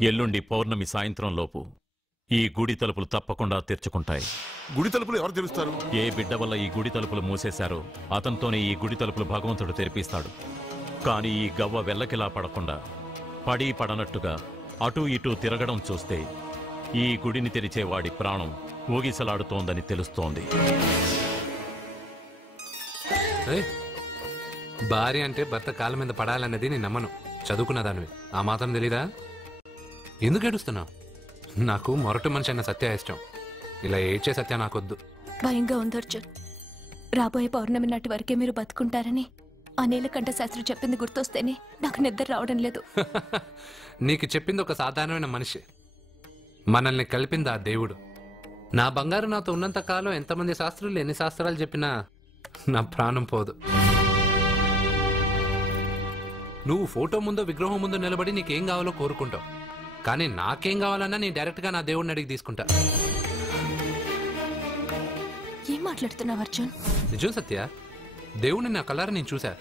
ఎల్లుండి పౌర్ణమి సాయంత్రం లోపు ఈ గుడి తలుపులు తప్పకుండా తెరుచుకుంటాయి. గుడి తలుపులు ఎవరు తెరుస్తారు? ఏ బిడ్డ వల్ల ఈ గుడి తలుపులు మూసేశారో అతనితోనే ఈ గుడి తలుపులు భగవంతుడు తెరిపిస్తాడు. కానీ ఈ గవ్వ వెల్లకిలా పడకుండా పడి పడనట్టుగా అటూ ఇటూ తిరగడం చూస్తే ఈ గుడిని తెరిచేవాడి ప్రాణం ఊగిసలాడుతోందని తెలుస్తోంది. భార్య అంటే భర్త కాళ్ళ మీద పడాలన్నది నేను నమ్మను. చదువుకున్న దానివి, ఆ మాత్రం తెలీదా? ఎందుకు ఏడుస్తున్నావు? నాకు మొరటి మనిషి అన్న సత్య ఇష్టం. ఇలా ఏడ్చే సత్య నాకొద్దు. భయంగా ఉంది అర్జున్. రాబోయే పౌర్ణమి నాటి వరకే మీరు బతుకుంటారని ఆ నీలకంఠ శాస్త్రి చెప్పింది గుర్తొస్తేనే నాకు నిద్ర రావడం లేదు. నీకు చెప్పింది ఒక సాధారణమైన మనిషి, మనల్ని కలిపింది ఆ దేవుడు. నా బంగారు నాతో ఉన్నంత కాలం ఎంతమంది శాస్త్రులు ఎన్ని శాస్త్రాలు చెప్పినా నా ప్రాణం పోదు. నువ్వు ఫోటో ముందో విగ్రహం ముందో నిలబడి నీకేం కావాలో కోరుకుంటావు, కానీ నాకేం కావాలన్నా నేను డైరెక్ట్గా నా దేవుడిని అడిగి తీసుకుంటా. ఏం మాట్లాడుతున్నావు అర్జున్? నిజం సత్య, దేవుడిని నా కళ్ళారా నేను చూశా.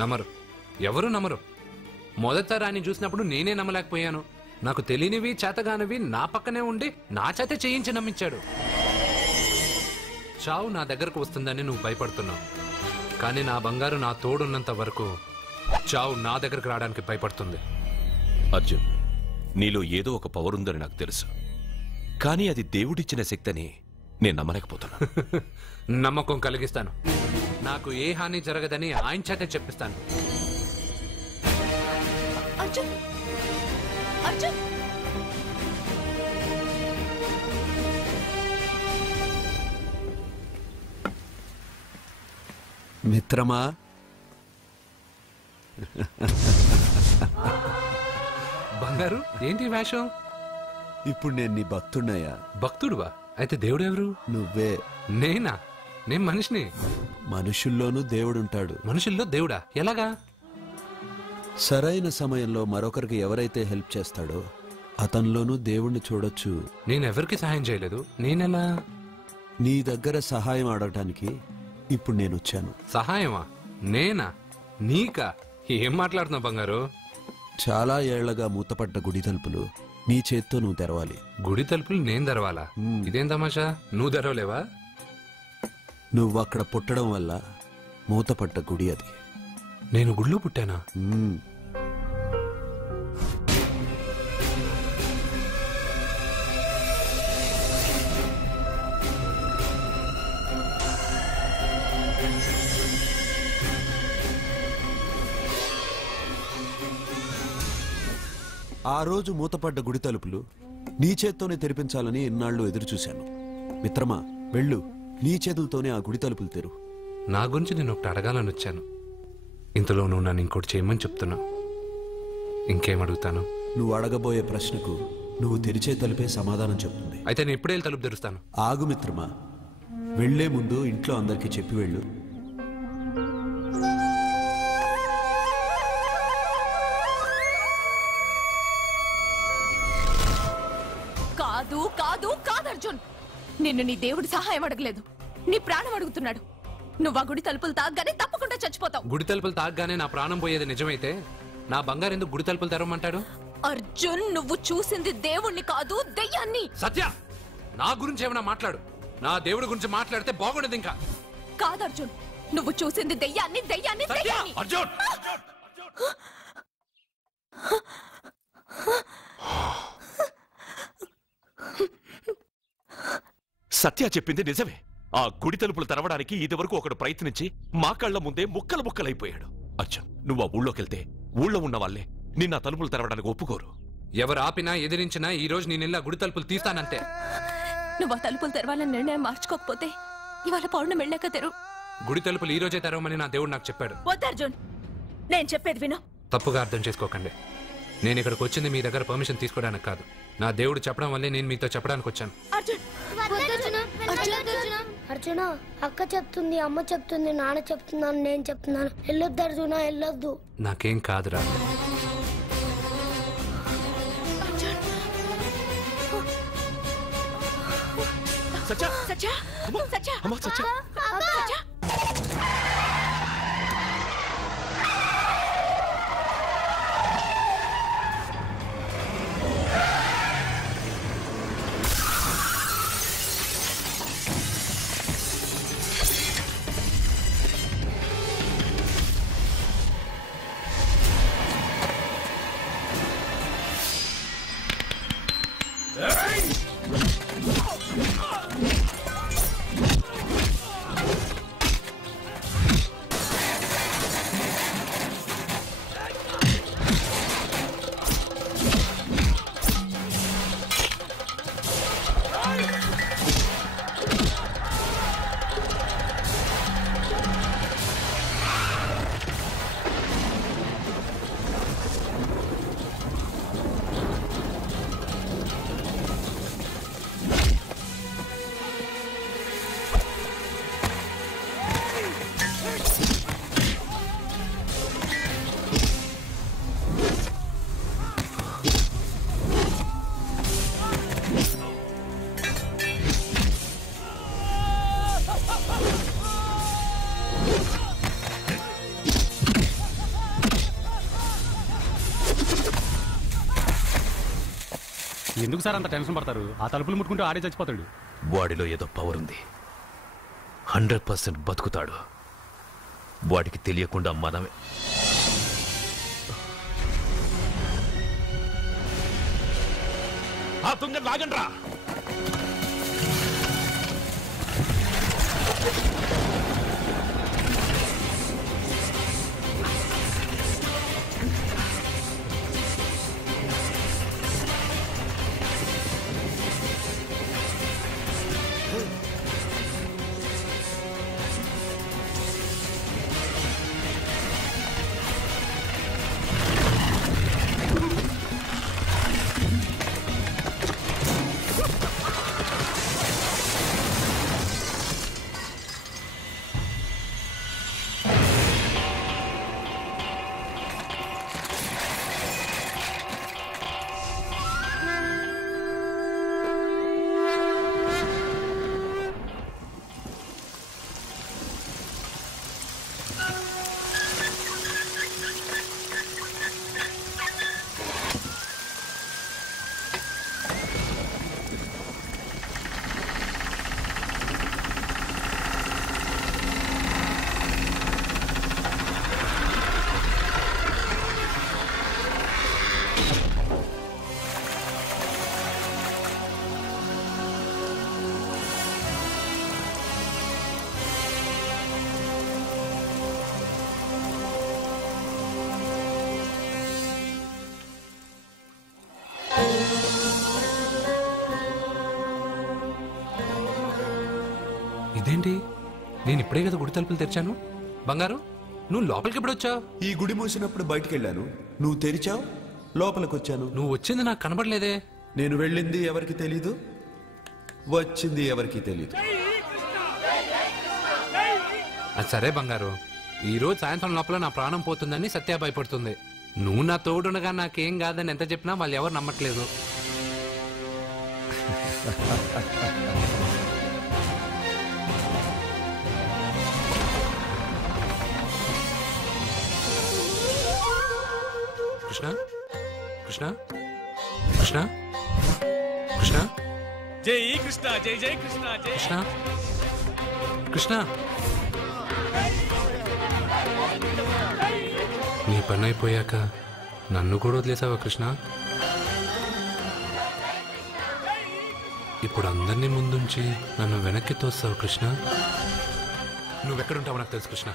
నమ్మరు, ఎవరు నమ్మరు. మొదటిసారి ఆయన చూసినప్పుడు నేనే నమ్మలేకపోయాను. నాకు తెలియనివి చేతగానివి నా పక్కనే ఉండి నా చేత చేయించి నమ్మించాడు. చావు నా దగ్గరకు వస్తుందని నువ్వు భయపడుతున్నావు, కానీ నా బంగారు నా తోడున్నంత వరకు చావు నా దగ్గరకు రావడానికి భయపడుతుంది. అర్జున్, నీలో ఏదో ఒక పవర్ ఉందని నాకు తెలుసు, కానీ అది దేవుడిచ్చిన శక్తి అని నేను నమ్మలేకపోతున్నా. నమ్మకం కలిగిస్తాను. నాకు ఏ హాని జరగదని ఆయన చేత చెప్పిస్తాను. అర్జున్, అర్జున్, మిత్రమా, బంగారు ఏంటి వేషం? ఇప్పుడు నేను నీ భక్తుడినయ్యా. భక్తుడువా? అయితే దేవుడు ఎవరు? నువ్వే. నేనా? నేను మనిషిని. మనుషుల్లోనూ దేవుడుంటాడు. మనుషుల్లో దేవుడా? ఎలాగా? సరైన సమయంలో మరొకరికి ఎవరైతే హెల్ప్ చేస్తాడో అతనిలోనూ దేవుణ్ణి చూడొచ్చు. నేనెవరికి సహాయం చేయలేదు, నేనెలా? నీ దగ్గర సహాయం అడగటానికి ఇప్పుడు నేను వచ్చాను. సహాయమా? నేనా? నీకా? ఏం మాట్లాడుతున్నావు బంగారు? చాలా ఏళ్లగా మూతపడ్డ గుడి తలుపులు నీ చేత్తో నువ్వు తెరవాలి. గుడి తలుపులు నేను తెరవాలా? ఇదేం తమాషా? నువ్వు తెరవలేవా? నువ్వు అక్కడ పుట్టడం వల్ల మూతపడ్డ గుడి అది. నేను గుడిలో పుట్టానా? ఆ రోజు మూతపడ్డ గుడి తలుపులు నీ చేత్తోనే తెరిపించాలని ఇన్నాళ్ళు ఎదురుచూశాను. మిత్రమా, వెళ్ళు, నీ చేతులతోనే ఆ గుడి తలుపులు తెరు. నా గురించి నేను ఒకటి అడగాలని వచ్చాను. ఇంతలో నువ్వు నన్ను ఇంకోటి చేయమని చెప్తున్నావు. ఇంకేం అడుగుతాను? నువ్వు అడగబోయే ప్రశ్నకు నువ్వు తెరిచే తలుపే సమాధానం చెప్తుంది. అయితే నేను ఇప్పుడే తలుపు తెరుస్తాను. ఆగు మిత్రమా, వెళ్లే ముందు ఇంట్లో అందరికీ చెప్పి వెళ్ళు. కాదు కాదు కాదు అర్జున్, నిన్ను నీ దేవుడి సహాయం అడగలేదు, నీ ప్రాణం అడుగుతున్నాడు. నువ్వు ఆ గుడి తలుపులు తాగ్గానే తప్పకుండా చచ్చిపోతావు. గుడి తలుపులు తాగ్గానే నా ప్రాణం పోయేది నిజమైతే నా బంగారు ఎందుకు గుడి తలుపులు తెరవమంటాడు? అర్జున్, నువ్వు చూసింది దేవుణ్ణి కాదు, దెయ్యాన్ని. సత్య, నా గురించి ఏమైనా మాట్లాడు. నా దేవుడి గురించి మాట్లాడితే బాగుండదు. ఇంకా కాదు అర్జున్, నువ్వు చూసింది దెయ్యాన్ని, దెయ్యాన్ని, దెయ్యాన్ని. అర్జున్, సత్య చెప్పింది నిజమే. ఆ గుడి తలుపులు తెరవడానికి ఇదివరకు ఒకడు ప్రయత్నించి మా కళ్ల ముందే ముక్కలు ముక్కలైపోయాడు. అర్జున్, నువ్వు ఆ ఊళ్ళోకెళ్తే ఊళ్ళో ఉన్న వాళ్ళే నిన్న తలుపులు తెరవడానికి ఒప్పుకోరు. ఎవరు ఆపినా ఎదిరించినా ఈ రోజు నేను గుడి తలుపులు తీస్తానంతే. నువ్వు ఆ తలుపులు తెరవాలని నిర్ణయం మార్చుకోకపోతే ఇవాళ పౌర్ణమి వెళ్ళాక తెరు. గుడి తలుపులు ఈ రోజే తెరవమని నా దేవుడు నాకు చెప్పాడు. వద్దు అర్జున్, నేను చెప్పేది విను. తప్పుగా అర్థం చేసుకోకండి. నేను ఇక్కడికి వచ్చింది మీ దగ్గర పర్మిషన్ తీసుకోవడానికి కాదు. నా దేవుడు చెప్పడం వల్లే నేను మీతో చెప్పడానికి వచ్చాను. అర్జున, అక్క చెప్తుంది, అమ్మ చెప్తుంది, నాన్న చెప్తున్నాను, నేను చెప్తున్నాను. వెళ్ళొద్దు అర్జున, వెళ్ళొద్దు. నాకేం కాదురా. సత్య, సత్య, సత్య, అమ్మా, సత్య. సత్య. ఎందుకు సార్ అంత టెన్షన్ పడతారు? ఆ తలుపులు ముట్టుకుంటూ ఆడే చచ్చిపోతాడు. వాడిలో ఏదో పవర్ ఉంది. 100% బతుకుతాడు. వాడికి తెలియకుండా మనమే. ఆ తుంగ లాగండ్రా. ఇదేంటి? నేను ఇప్పుడే కదా గుడి తలుపులు తెరిచాను. బంగారు, నువ్వు లోపలికి ఎప్పుడు వచ్చావు? ఈ గుడి మూసినప్పుడు బయటికి వెళ్ళాను, నువ్వు తెరిచావు, లోపలికి వచ్చాను. నువ్వు వచ్చింది నాకు కనబడలేదే. నేను వెళ్ళింది ఎవరికి తెలీదు, వచ్చింది ఎవరికి తెలీదు. అది సరే బంగారు, ఈ రోజు సాయంత్రం లోపల నా ప్రాణం పోతుందని సత్య భయపడుతుంది. నువ్వు నా తోడునగా నాకేం కాదని ఎంత చెప్పినా వాళ్ళు ఎవరు నమ్మట్లేదు. కృష్ణ కృష్ణ కృష్ణ కృష్ణ జై కృష్ణ, జై జై కృష్ణ, జై కృష్ణ కృష్ణ. నీ పని అయిపోయాక నన్ను కూడా వదిలేసావా కృష్ణ? ఇప్పుడు అందరినీ ముందుంచి నన్ను వెనక్కి తోస్తావు కృష్ణ. నువ్వెక్కడుంటావో నాకు తెలుసు కృష్ణ.